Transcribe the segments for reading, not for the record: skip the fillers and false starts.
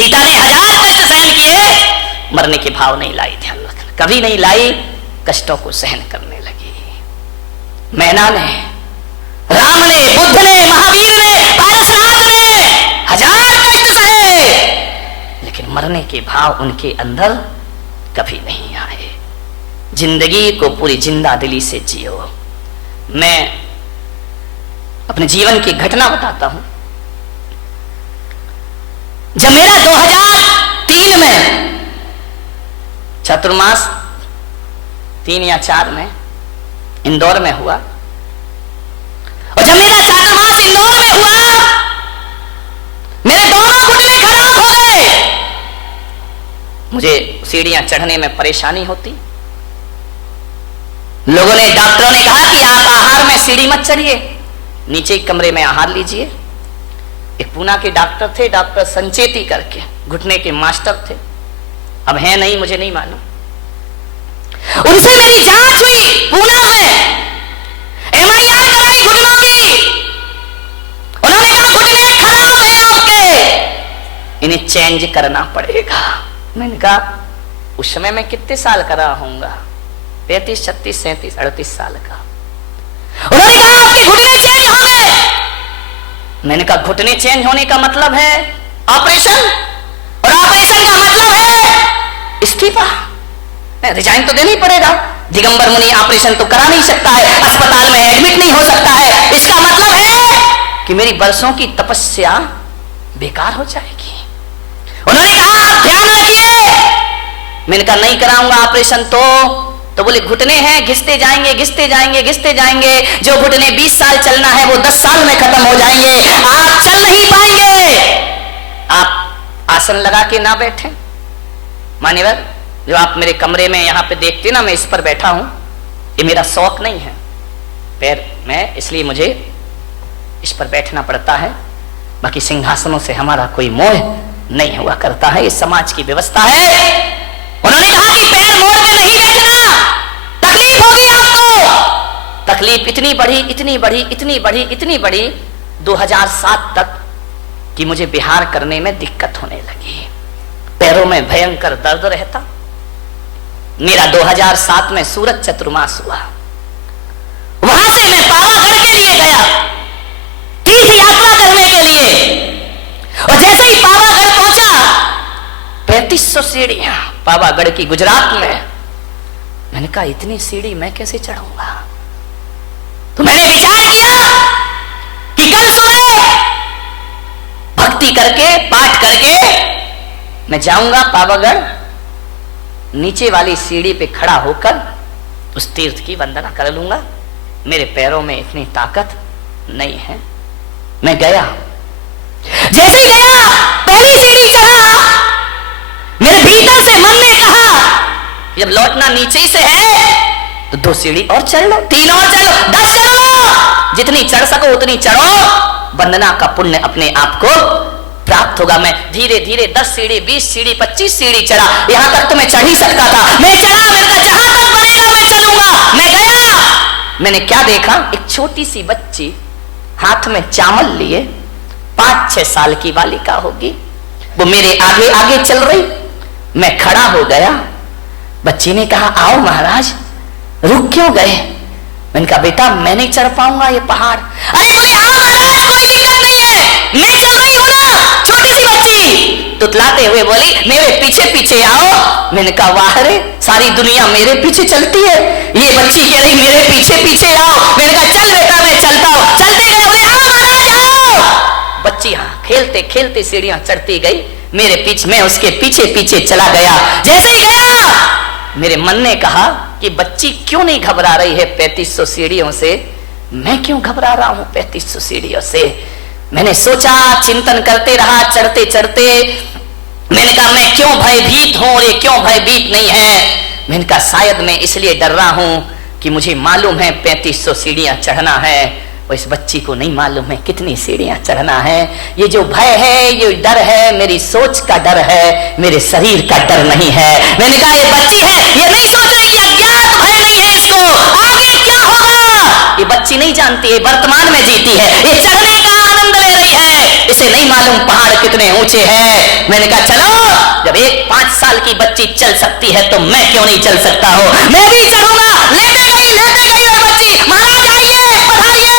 सीता ने 1000 कष्ट सहन किए, मरने के भाव नहीं लाई, ध्यान रखना, कभी नहीं लाई, कष्टों को सहन करने लगी। मैना ने, राम ने, बुद्ध ने, महावीर ने, पारसनाथ ने 1000 कष्ट सहे, लेकिन मरने के भाव उनके अंदर कभी नहीं आए। जिंदगी को पूरी जिंदा दिली से जियो। मैं अपने जीवन की घटना बताता हूं। जब मेरा 2003 में चतुर्मास 3 या 4 में इंदौर में हुआ, और जब मेरा चातुर्मास इंदौर में हुआ, मेरे दोनों घुटने खराब हो गए। मुझे सीढ़ियां चढ़ने में परेशानी होती। लोगों ने, डॉक्टरों ने कहा कि आप आहार में सीढ़ी मत चढ़िए, नीचे एक कमरे में आहार लीजिए। एक पूना के डॉक्टर थे, डॉक्टर संचेती करके, घुटने के मास्टर थे, अब हैं नहीं, मुझे नहीं मालूम। उनसे मेरी जांच हुई पूना में, MRI कराई घुटनों की। उन्होंने कहा घुटने खराब है आपके, इन्हें चेंज करना पड़ेगा। मैंने कहा उस समय मैं कितने साल का रहा होऊंगा, 35, 36, 37, 38 साल का। उन्होंने कहा आपके घुटने चेंज हो गए। मैंने कहा घुटने चेंज होने का मतलब है ऑपरेशन, और ऑपरेशन का मतलब है इस्तीफा, रिजाइन तो देना ही पड़ेगा। दिगंबर मुनि ऑपरेशन तो करा नहीं सकता है, अस्पताल में एडमिट नहीं हो सकता है, इसका मतलब है कि मेरी बरसों की तपस्या बेकार हो जाएगी। उन्होंने कहा आप ध्यान रखिए। मैंने कहा नहीं कराऊंगा ऑपरेशन तो बोले घुटने हैं, घिसते जाएंगे, घिसते जाएंगे, घिसते जाएंगे, जो घुटने 20 साल चलना है वो 10 साल में खत्म हो जाएंगे, आप चल नहीं पाएंगे। आप आसन लगा के ना बैठे। मान्यवर, जो आप मेरे कमरे में यहाँ पे देखते ना, मैं इस पर बैठा हूं, ये मेरा शौक नहीं है पैर में, इसलिए मुझे इस पर बैठना पड़ता है। बाकी सिंहासनों से हमारा कोई मोह नहीं हुआ करता है, ये समाज की व्यवस्था है। उन्होंने कहा कि पैर मोड़ के नहीं बैठना, तकलीफ होगी आपको। तकलीफ इतनी बढ़ी, इतनी बढ़ी, इतनी बढ़ी, इतनी बढ़ी, 2007 तक कि मुझे बिहार करने में दिक्कत होने लगी। पैरों में भयंकर दर्द रहता। मेरा 2007 में सूरत चतुर्मास हुआ, वहां से मैं पावागढ़ के लिए गया, तीर्थ यात्रा करने के लिए। और जैसे ही पावागढ़ पहुंचा, 3500 सीढ़ियां पावागढ़ की, गुजरात में। मैंने कहा इतनी सीढ़ी मैं कैसे चढ़ूंगा? तो मैंने विचार किया कि कल सुबह भक्ति करके, पाठ करके मैं जाऊंगा पावागढ़, नीचे वाली सीढ़ी पे खड़ा होकर उस तीर्थ की वंदना कर लूंगा। मेरे पैरों में इतनी ताकत नहीं है। मैं गया, जैसे गया पहली सीढ़ी चढ़ा, मेरे भीतर से मन ने कहा जब लौटना नीचे ही से है तो 2 सीढ़ी और चढ़ लो, 3 और चढ़ लो, 10 चढ़ लो, जितनी चढ़ सको उतनी चढ़ो, वंदना का पुण्य अपने आप को प्राप्त होगा। मैं धीरे धीरे 10 सीढ़ी, 20 सीढ़ी, 25 सीढ़ी चढ़ा। यहां तक तो मैं चढ़ ही सकता था। मैं चढ़ा, मैंने कहा जहां तक बनेगा मैं चलूंगा। मैं गया, मैंने क्या देखा, एक छोटी सी बच्ची हाथ में चावल लिए, 5-6 साल की बालिका होगी, वो मेरे आगे आगे चल रही। मैं खड़ा हो गया। बच्ची ने कहा आओ महाराज। रुक क्यों गए? मैंने कहा बेटा मैं नहीं चढ़ पाऊंगा ये पहाड़। अरे बोले आओ महाराज, कोई दिक्कत नहीं है, मैं चल रही हूं ना। छोटी सी बच्ची तुतलाते हुए बोली मेरे पीछे पीछे आओ। मैंने कहा वाह रे, सारी दुनिया मेरे पीछे चलती है, ये बच्ची कह रही मेरे पीछे पीछे आओ। मैंने कहा चल बेटा मैं चलता हूं। चलते गए, बोले आओ महाराज आओ। बच्ची खेलते खेलते सीढ़ियां चढ़ती गई, मेरे पीछे, मैं उसके पीछे पीछे चला गया। जैसे ही गया मेरे मन ने कहा कि बच्ची क्यों नहीं घबरा रही है 3500 सीढ़ियों से, मैं क्यों घबरा रहा हूं 3500 सीढ़ियों से। मैंने सोचा, चिंतन करते रहा चढ़ते चढ़ते। मैंने कहा मैं क्यों भयभीत हूं और ये क्यों भयभीत नहीं है। मैंने कहा शायद मैं इसलिए डर रहा हूं कि मुझे मालूम है 3500 सीढ़ियां चढ़ना है, और इस बच्ची को नहीं मालूम है कितनी सीढ़ियां चढ़ना है। ये जो भय है, ये डर है, मेरी सोच का डर है, मेरे शरीर का डर नहीं है। मैंने कहा ये बच्ची है, ये नहीं सोच रही कि अज्ञात भय नहीं है इसको, आगे क्या होगा। ये बच्ची नहीं जानती है, वर्तमान में जीती है, ये चढ़ने का आनंद ले रही है, इसे नहीं मालूम पहाड़ कितने ऊंचे हैं। मैंने कहा चलो, जब एक 5 साल की बच्ची चल सकती है तो मैं क्यों नहीं चल सकता हूं, मैं भी चलूंगा। लेते गई और बच्ची, महाराज आइए पधारिए।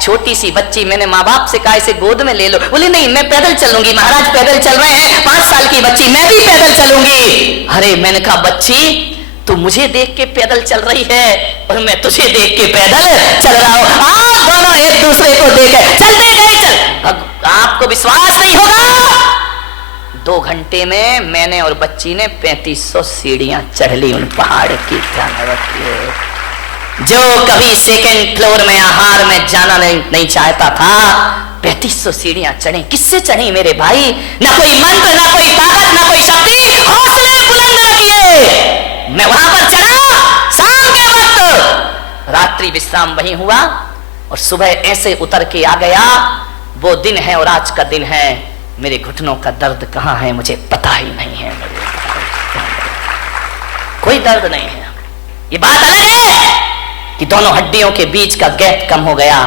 छोटी सी बच्ची, मैंने माँ बाप से कहा इसे गोद में ले लो, बोली नहीं मैं पैदल चलूंगी। महाराज पैदल चल रहे हैं, 5 साल की बच्ची, मैं भी पैदल चलूंगी। अरे मैंने कहा बच्ची तू मुझे देख के पैदल चल रही है और मैं तुझे देख के पैदल चल रहा हूं, आप दोनों एक दूसरे को देख चलते गए। चल, आपको विश्वास नहीं होगा, 2 घंटे में मैंने और बच्ची ने 3500 सीढ़ियां चढ़ ली उन पहाड़ की। ध्यान रखिए, जो कभी 2nd फ्लोर में आहार में जाना नहीं चाहता था, 3500 सीढ़ियां चढ़ी। किससे चढ़ी मेरे भाई? ना कोई मंत्र, ना कोई ताकत, ना कोई शक्ति, हौसले बुलंद रखिए। मैं वहां पर चढ़ा शाम के वक्त, रात्रि विश्राम वहीं हुआ और सुबह ऐसे उतर के आ गया। वो दिन है और आज का दिन है, मेरे घुटनों का दर्द कहां है मुझे पता ही नहीं है। कोई दर्द नहीं है। ये बात अलग है कि दोनों हड्डियों के बीच का गैप कम हो गया,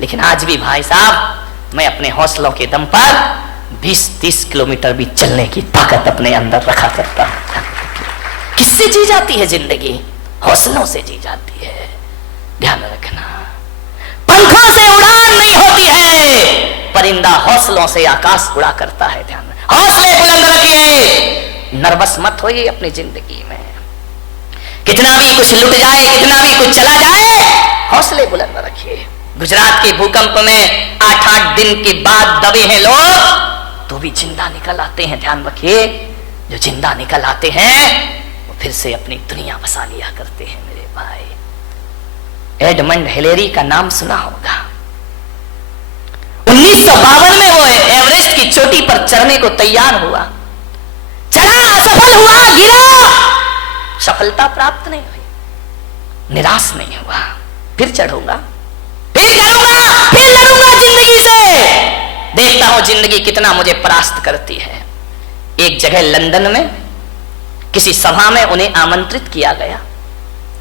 लेकिन आज भी भाई साहब मैं अपने हौसलों के दम पर 20-30 किलोमीटर भी चलने की ताकत अपने अंदर रखा करता हूं। किससे जी जाती है जिंदगी? हौसलों से जी जाती है। ध्यान रखना, पंखों से उड़ान नहीं होती है, परिंदा हौसलों से आकाश उड़ा करता है। ध्यान, हौसले बुलंद रखिए, नर्वस मत होइए अपनी जिंदगी में। कितना भी कुछ लुट जाए, कितना भी कुछ चला जाए, हौसले बुलंद रखिए। गुजरात के भूकंप में 8-8 दिन के बाद दबे हैं लोग, तो भी जिंदा निकल आते हैं। ध्यान रखिए, जो जिंदा निकल आते हैं फिर से अपनी दुनिया बसा लिया करते हैं मेरे भाई। एडमंड हिलेरी का नाम सुना होगा। 1952 में वो एवरेस्ट की चोटी पर चढ़ने को तैयार हुआ, चढ़ा, असफल हुआ, गिरा, सफलता प्राप्त नहीं हुई, निराश नहीं हुआ, फिर चढ़ूंगा, फिर करूंगा, फिर लड़ूंगा जिंदगी से। देखता हूं जिंदगी कितना मुझे परास्त करती है। एक जगह लंदन में किसी सभा में उन्हें आमंत्रित किया गया,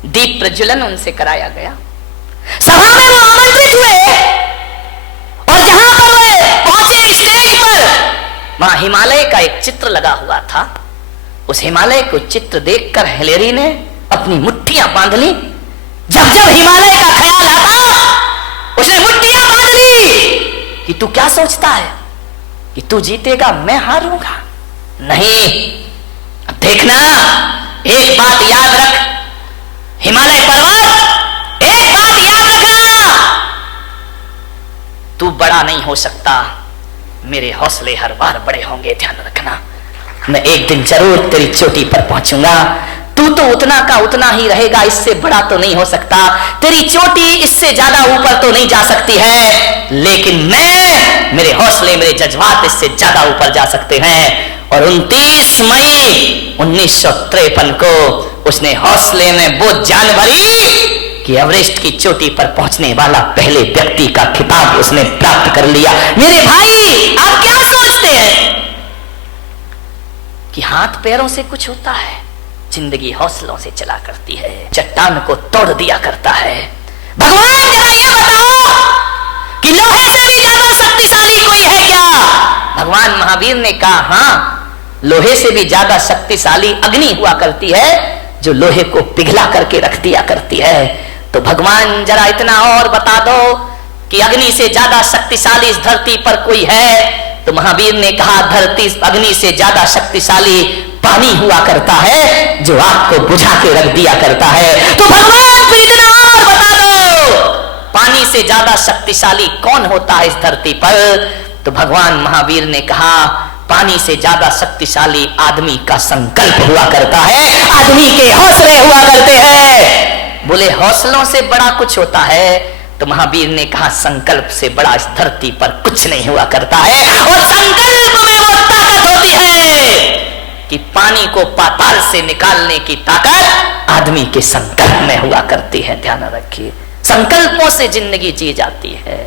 दीप प्रज्वलन उनसे कराया गया। सभा में वो आमंत्रित हुए और जहां पर वे पहुंचे स्टेज पर, वहां हिमालय का एक चित्र लगा हुआ था। उस हिमालय को चित्र देखकर हिलेरी ने अपनी मुट्ठियां बांध ली। जब जब हिमालय का ख्याल आता उसने मुट्ठियां बांध ली कि तू क्या सोचता है कि तू जीतेगा, मैं हारूंगा? नहीं, देखना, एक बात याद रख हिमालय पर्वत, एक बात याद रखना, तू बड़ा नहीं हो सकता, मेरे हौसले हर बार बड़े होंगे। ध्यान रखना, मैं एक दिन जरूर तेरी चोटी पर पहुंचूंगा। तू तो उतना का उतना ही रहेगा, इससे बड़ा तो नहीं हो सकता, तेरी चोटी इससे ज्यादा ऊपर तो नहीं जा सकती है, लेकिन मैं, मेरे हौसले, मेरे जज्बात इससे ज्यादा ऊपर जा सकते हैं। और 29 मई 1953 को उसने हौसले में वो जान भरी कि एवरेस्ट की चोटी पर पहुंचने वाला पहले व्यक्ति का खिताब उसने प्राप्त कर लिया। मेरे भाई, आप क्या सोचते हैं कि हाथ पैरों से कुछ होता है? जिंदगी हौसलों से चला करती है, चट्टान को तोड़ दिया करता है। भगवान जरा ये बताओ कि लोहे से भी ज्यादा शक्तिशाली कोई है क्या? भगवान महावीर ने कहा हां, लोहे से भी ज्यादा शक्तिशाली अग्नि हुआ करती है, जो लोहे को पिघला करके रख दिया करती है। तो भगवान जरा इतना और बता दो कि अग्नि से ज्यादा शक्तिशाली इस धरती पर कोई है? तो महावीर ने कहा धरती अग्नि से ज्यादा शक्तिशाली पानी हुआ करता है, जो आग को बुझा के रख दिया करता है। तो भगवान फिर इतना और बता दो, पानी से ज्यादा शक्तिशाली कौन होता है इस धरती पर? तो भगवान महावीर ने कहा पानी से ज्यादा शक्तिशाली आदमी का संकल्प हुआ करता है, आदमी के हौसले हुआ करते हैं। बोले हौसलों से बड़ा कुछ होता है? तो महावीर ने कहा संकल्प से बड़ा इस धरती पर कुछ नहीं हुआ करता है। और संकल्प में वो ताकत होती है कि पानी को पाताल से निकालने की ताकत आदमी के संकल्प में हुआ करती है। ध्यान रखिए, संकल्पों से जिंदगी जी जाती है,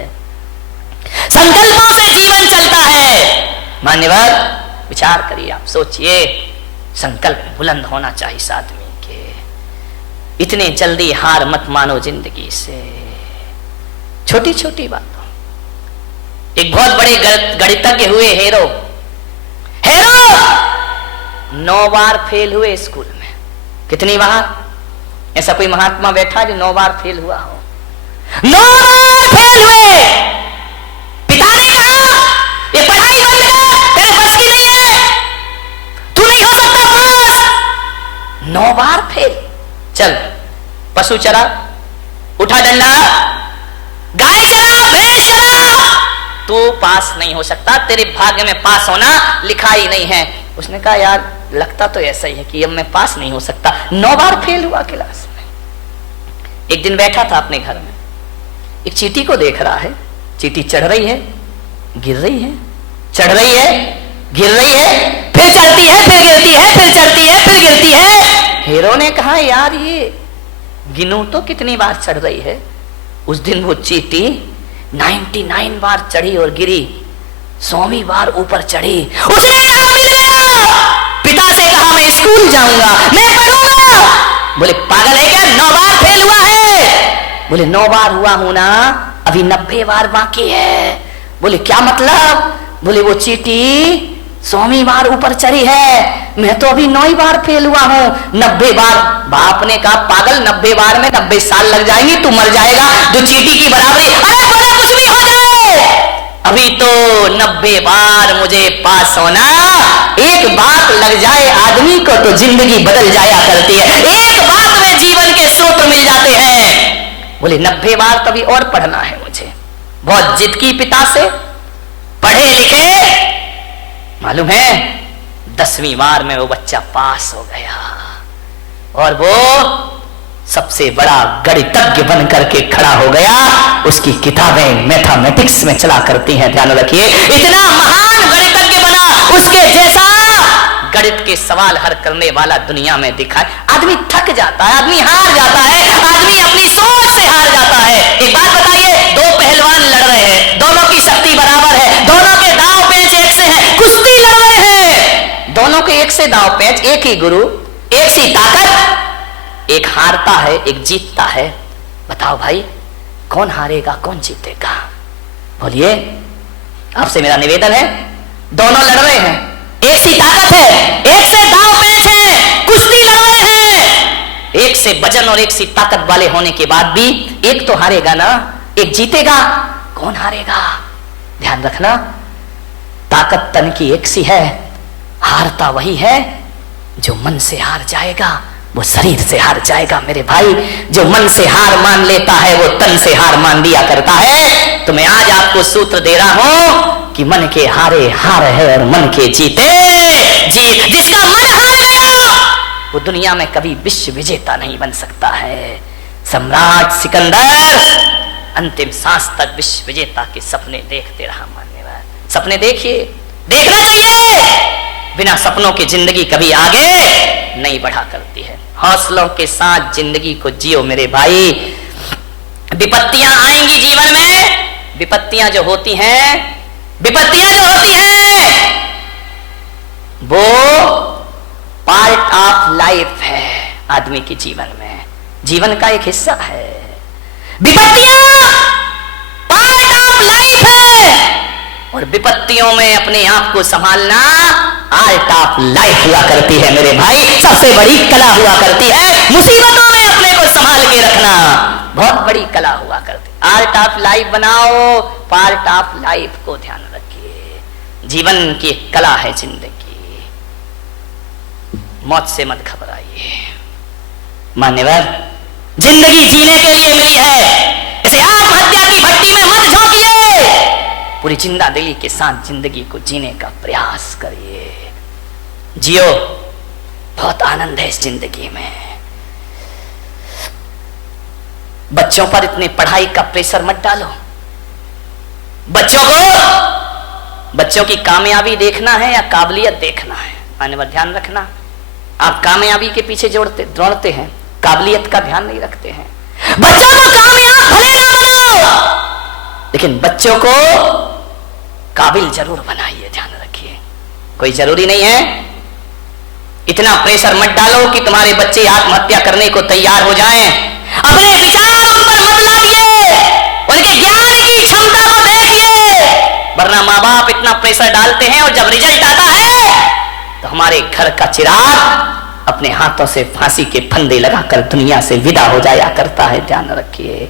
संकल्पों से जीवन चलता है। मान्यवर, विचार करिए, आप सोचिए, संकल्प बुलंद होना चाहिए इस आदमी के। इतने जल्दी हार मत मानो जिंदगी से, छोटी छोटी बातों, एक बहुत बड़े गणितज्ञ हुए हेरो 9 बार फेल हुए स्कूल में। कितनी बार? ऐसा कोई महात्मा बैठा जो 9 बार फेल हुआ हो? 9 बार फेल हुए। पिता ने कहा ये पढ़ाई बंद कर, तेरे बस की नहीं है, तू नहीं हो सकता पास। 9 बार फेल। चल पशु चरा, उठा डंडा, गाय चरा, भैंस चरा, तू पास नहीं हो सकता, तेरे भाग्य में पास होना लिखा ही नहीं है। उसने कहा यार लगता तो ऐसा ही है कि अब मैं पास नहीं हो सकता। 9 बार फेल हुआ क्लास में। एक दिन बैठा था अपने घर में, एक चींटी को देख रहा है। चींटी चढ़ रही है, गिर रही है, चढ़ रही है, गिर रही है, फिर चढ़ती है, फिर गिरती है, फिर चढ़ती है, फिर गिरती है। हीरो ने कहा यार ये गिनू तो कितनी बार चढ़ रही है। उस दिन वो चींटी 99 बार चढ़ी और गिरी, 100वीं बार ऊपर चढ़ी। उसने कहा मिल गया। पिता से कहा मैं स्कूल जाऊंगा, मैं पढ़ूंगा। बोले पागल है क्या, 9 बार फेल हुआ है? बोले 9 बार हुआ हूं ना, अभी 90 बार बाकी है। बोले क्या मतलब? बोले वो चींटी 100वीं बार ऊपर चढ़ी है, मैं तो अभी 9 बार फेल हुआ हूं। 90 बार। बाप ने कहा पागल 90 बार में 90 साल लग जाएंगे, तू मर जाएगा, जो चींटी की बराबरी। अरे बोले कुछ भी हो जाए, अभी तो 90 बार मुझे पास होना। एक बात लग जाए आदमी को तो जिंदगी बदल जाया करती है। एक बात में जीवन के सूत्र मिल जाते हैं। बोले 90 बार तभी और पढ़ना है मुझे। बहुत जिद की पिता से, पढ़े लिखे, मालूम है 10वीं बार में वो बच्चा पास हो गया और वो सबसे बड़ा गणितज्ञ बन करके खड़ा हो गया। उसकी किताबें मैथमेटिक्स में चला करती हैं, ध्यान रखिए। इतना महान गणितज्ञ बना, उसके जैसा गणित के सवाल हल करने वाला दुनिया में दिखा है। आदमी थक जाता है, आदमी हार जाता है, आदमी अपनी सोच से हार जाता है। एक बात बताइए, 2 पहलवान लड़ रहे हैं, दोनों की शक्ति बराबर है, दोनों के दांव पेंच एक से हैं, कुश्ती लड़ रहे हैं, दोनों के एक से दांव पेंच, एक ही गुरु, एक सी ताकत, एक हारता है एक जीतता है। बताओ भाई कौन हारेगा कौन जीतेगा? बोलिए, आपसे मेरा निवेदन है। दोनों लड़ रहे हैं, एक सी ताकत है, एक से दांव पेंच है, कुश्ती लड़ रहे हैं। एक से वजन और एक सी ताकत वाले होने के बाद भी एक तो हारेगा ना, एक जीतेगा। कौन हारेगा? ध्यान रखना, ताकत तन की एक सी है, हारता वही है जो मन से हार जाएगा, वो शरीर से हार जाएगा। मेरे भाई, जो मन से हार मान लेता है वो तन से हार मान लिया करता है। तो मैं आज आपको सूत्र दे रहा हूं कि मन के हारे हार है और मन के जीते जीत। जिसका मन हार गया वो दुनिया में कभी विश्व विजेता नहीं बन सकता है। सम्राट सिकंदर अंतिम सांस तक विश्व विजेता के सपने देखते रहा। मान्यवर, सपने देखिए, देखना चाहिए। बिना सपनों की जिंदगी कभी आगे नहीं बढ़ा करती है। हौसलों के साथ जिंदगी को जियो मेरे भाई। विपत्तियां आएंगी जीवन में, विपत्तियां जो होती हैं वो पार्ट ऑफ लाइफ है आदमी के जीवन में, जीवन का एक हिस्सा है। विपत्तियां पार्ट ऑफ लाइफ है और विपत्तियों में अपने आप को संभालना आर्ट ऑफ लाइफ हुआ करती है मेरे भाई। सबसे बड़ी कला हुआ करती है मुसीबतों में अपने को संभाल के रखना, बहुत बड़ी कला हुआ करती है। आर्ट ऑफ लाइफ बनाओ, पार्ट ऑफ लाइफ को ध्यान रखिए। जीवन की एक कला है जिंदगी, मौत से मत घबराइए। मान्यवर, जिंदगी जीने के लिए मिली है, इसे आत्महत्या की भट्टी में मत झोंकिए। पूरी जिंदा दिली के साथ जिंदगी को जीने का प्रयास करिए, जियो। बहुत आनंद है इस जिंदगी में। बच्चों पर इतने पढ़ाई का प्रेशर मत डालो। बच्चों की कामयाबी देखना है या काबिलियत देखना है? मान्यवर, ध्यान रखना, आप कामयाबी के पीछे दौड़ते हैं, काबिलियत का ध्यान नहीं रखते हैं। बच्चों को कामयाब भले ना बनाओ, लेकिन बच्चों को काबिल जरूर बनाइए, ध्यान रखिए। कोई जरूरी नहीं है, इतना प्रेशर मत डालो कि तुम्हारे बच्चे आत्महत्या करने को तैयार हो जाएं। अपने विचार उन पर मत लादिए, उनके ज्ञान की क्षमता को देखिए। वरना माँ बाप इतना प्रेशर डालते हैं और जब रिजल्ट आता है तो हमारे घर का चिराग अपने हाथों से फांसी के फंदे लगाकर दुनिया से विदा हो जाया करता है। ध्यान रखिए।